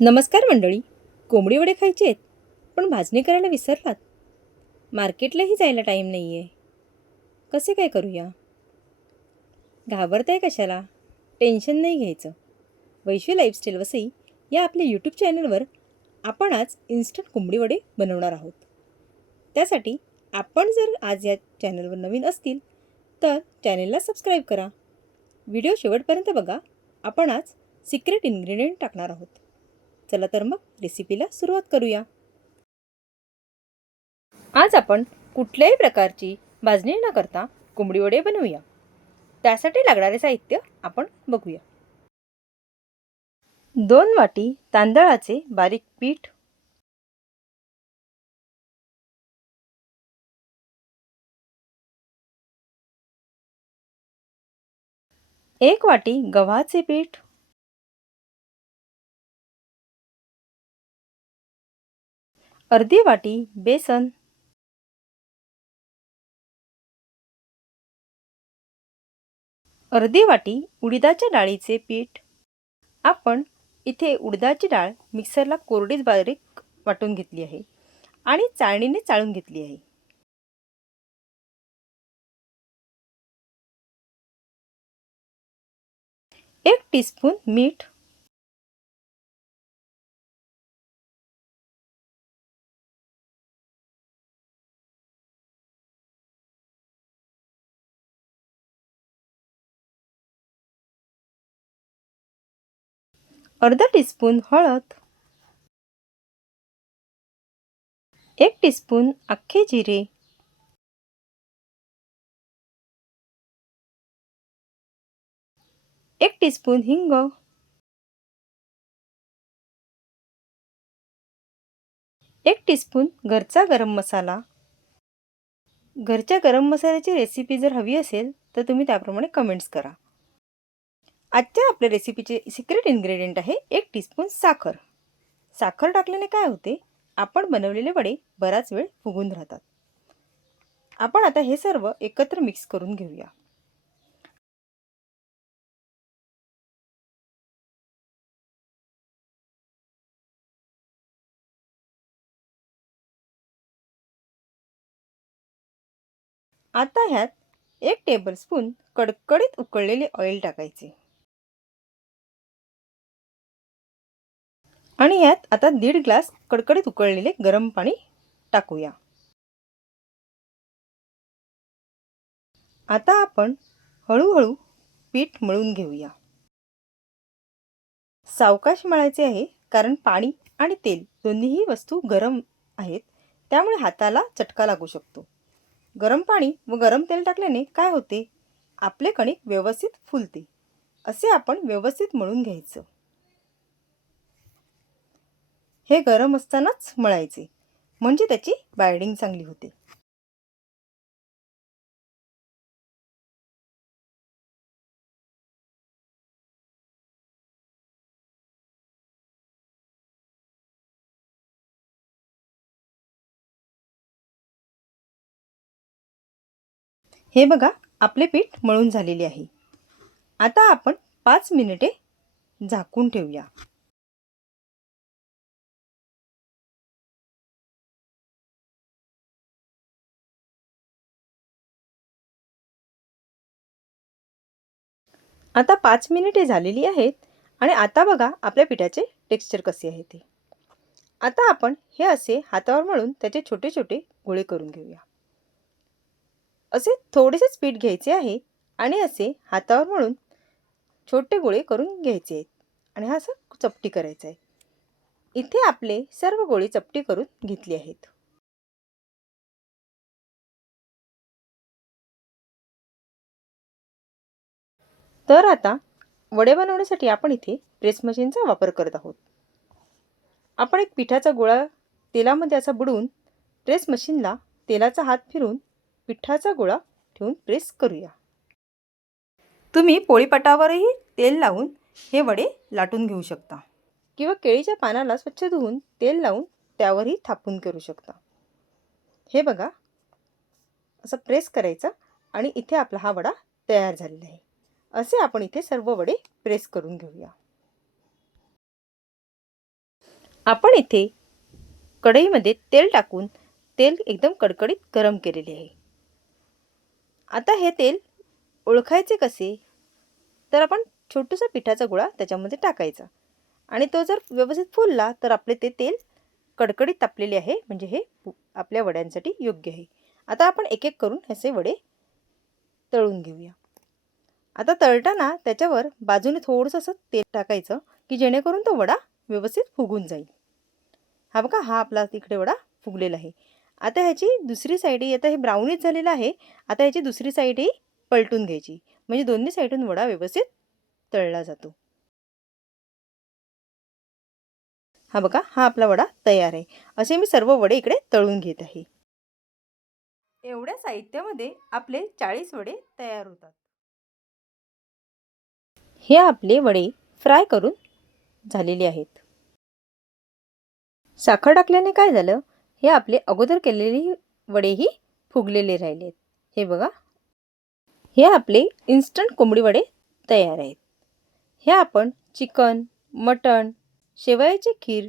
नमस्कार मंडळी. कोंबडी वडे खायचे आहेत पण भाजणी करायला विसरलात. मार्केटलाही जायला टाईम नाही आहे. कसे काय करूया? घाबरताय कशाला? टेन्शन नाही घ्यायचं. वैश्वी लाईफस्टाईल वसई या आपल्या यूट्यूब चॅनलवर आपण आज इन्स्टंट कोंबडी वडे बनवणार आहोत. त्यासाठी आपण जर आज या चॅनलवर नवीन असतील तर चॅनलला सबस्क्राईब करा. व्हिडिओ शेवटपर्यंत बघा. आपण आज सिक्रेट इन्ग्रेडियंट टाकणार आहोत. चला तर मग रेसिपीला सुरुवात करूया. आज आपण कुठल्याही प्रकारची भाजणी न करता कोंबडी वडे बनवूया. त्यासाठी लागणारे साहित्य आपण बघूया. 2 वाटी तांदळाचे बारीक पीठ, 1 वाटी गव्हाचे पीठ, 1/2 वाटी बेसन, 1/2 वाटी उडीदाच्या डाळीचे पीठ. आपण इथे उडदाची डाळ मिक्सरला कोरडीच बारीक वाटून घेतली आहे आणि चाळणीने चाळून घेतली आहे. 1 टीस्पून मीठ, 1/2 टीस्पून हळद, 1 टीस्पून अख्खे जिरे, 1 टीस्पून हिंग, 1 टीस्पून घरचा गरम मसाला. घरच्या गरम मसाल्याची रेसिपी जर हवी असेल तर तुम्ही त्याप्रमाणे कमेंट्स करा. आजच्या आपल्या रेसिपीचे सिक्रेट इन्ग्रेडियंट आहे 1 टीस्पून साखर. साखर टाकल्याने काय होते, आपण बनवलेले वडे बराच वेळ फुगून राहतात. आपण आता हे सर्व एकत्र मिक्स करून घेऊया. आता ह्यात 1 टेबलस्पून कडकडीत उकळलेले ऑइल टाकायचे आणि ह्यात आता 1.5 ग्लास कडकडीत उकळलेले गरम पाणी टाकूया. आता आपण हळूहळू पीठ मळून घेऊया. सावकाश मळायचे आहे, कारण पाणी आणि तेल दोन्हीही वस्तू गरम आहेत, त्यामुळे हाताला चटका लागू शकतो. गरम पाणी व गरम तेल टाकल्याने काय होते, आपले कणिक व्यवस्थित फुलते. असे आपण व्यवस्थित मळून घ्यायचं. हे गरम असतानाच मळायचे, म्हणजे त्याची बाइंडिंग चांगली होते. हे बघा, आपले पीठ मळून झालेले आहे. आता आपण 5 मिनिटे झाकून ठेवूया. आता 5 मिनिटे झालेली आहेत आणि आता बघा आपल्या पिठाचे टेक्स्चर कसे आहे ते. आता आपण हे असे हातावर मळून त्याचे छोटे छोटे गोळे करून घेऊया. असे थोडेसेच पीठ घ्यायचे आहे आणि असे हातावर मळून छोटे गोळे करून घ्यायचे आहेत आणि हा असं चपटी करायचा आहे. इथे आपले सर्व गोळे चपटी करून घेतली आहेत. तर आता वडे बनवण्यासाठी आपण इथे प्रेस मशीनचा वापर करत आहोत. आपण एक पिठाचा गोळा तेलामध्ये असा बुडवून प्रेस मशीनला तेलाचा हात फिरून पिठाचा गोळा ठेवून प्रेस करूया. तुम्ही पोळीपाटावरही तेल लावून हे वडे लाटून घेऊ शकता किंवा केळीच्या पानाला स्वच्छ धुवून तेल लावून त्यावरही थापून करू शकता. हे बघा, असं प्रेस करायचं आणि इथे आपला हा वडा तयार झालेला आहे. असे आपण इथे सर्व वडे प्रेस करून घेऊया. आपण इथे कढईमध्ये तेल टाकून तेल एकदम कडकडीत गरम केलेले आहे. आता हे तेल ओळखायचे कसे? तर आपण छोटूसा पिठाचा गोळा त्याच्यामध्ये टाकायचा आणि तो जर व्यवस्थित फुलला तर आपले ते तेल कडकडीत तापलेले आहे, म्हणजे हे आपल्या वड्यांसाठी योग्य आहे. आता आपण एक एक करून असे वडे तळून घेऊया. आता तळताना त्याच्यावर बाजूने थोडंसं असं तेल टाकायचं की जेणेकरून तो वडा व्यवस्थित फुगून जाईल. हा बघा, हा आपला तिकडे वडा फुगलेला आहे. आता ह्याची दुसरी साईडही, आता हे ब्राउनिश झालेलं आहे, आता ह्याची दुसरी साईडही पलटून घ्यायची, म्हणजे दोन्ही साईडून वडा व्यवस्थित तळला जातो. हा बघा, हा आपला वडा तयार आहे. असे मी सर्व वडे इकडे तळून घेत आहे. एवढ्या साहित्यामध्ये आपले 40 वडे तयार होतात. हे आपले वडे फ्राय करून झालेले आहेत. साखर टाकल्याने काय झालं, हे आपले अगोदर केलेली वडेही फुगलेले राहिलेत. हे बघा, हे आपले इन्स्टंट कोंबडी वडे तयार आहेत. हे आपण चिकन, मटण, शेवयाची खीर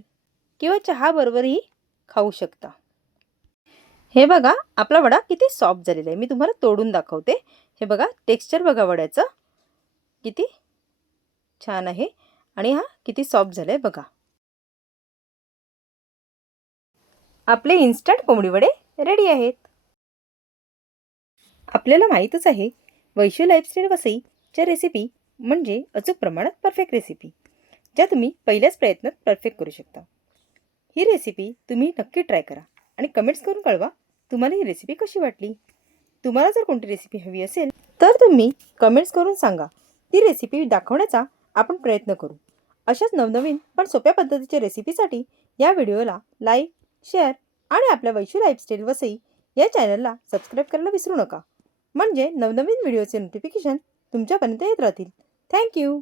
किंवा चहाबरोबरही खाऊ शकता. हे बघा, आपला वडा किती सॉफ्ट झालेला आहे. मी तुम्हाला तोडून दाखवते. हे बघा, टेक्स्चर बघा वड्याचं किती छान आहे आणि हा किती सॉफ्ट झालाय बघा. आपले इन्स्टंट कोंबडी वडे रेडी आहेत. आपल्याला माहीतच आहे, वैशू लाईफस्टाईल वसईच्या रेसिपी म्हणजे अचूक प्रमाणात परफेक्ट रेसिपी, ज्या तुम्ही पहिल्याच प्रयत्नात परफेक्ट करू शकता. ही रेसिपी तुम्ही नक्की ट्राय करा आणि कमेंट्स करून कळवा तुम्हाला ही रेसिपी कशी वाटली. तुम्हाला जर कोणती रेसिपी हवी असेल तर तुम्ही कमेंट्स करून सांगा. ती रेसिपी दाखवण्याचा आपण प्रयत्न करू. अशाच नवनवीन पण सोप्या पद्धतीच्या रेसिपीसाठी या व्हिडिओला लाईक, शेअर आणि आपल्या वैशू लाईफस्टाईल वसई या चॅनलला सबस्क्राईब करायला विसरू नका, म्हणजे नवनवीन व्हिडिओचे नोटिफिकेशन तुमच्यापर्यंत येत राहतील. थँक्यू.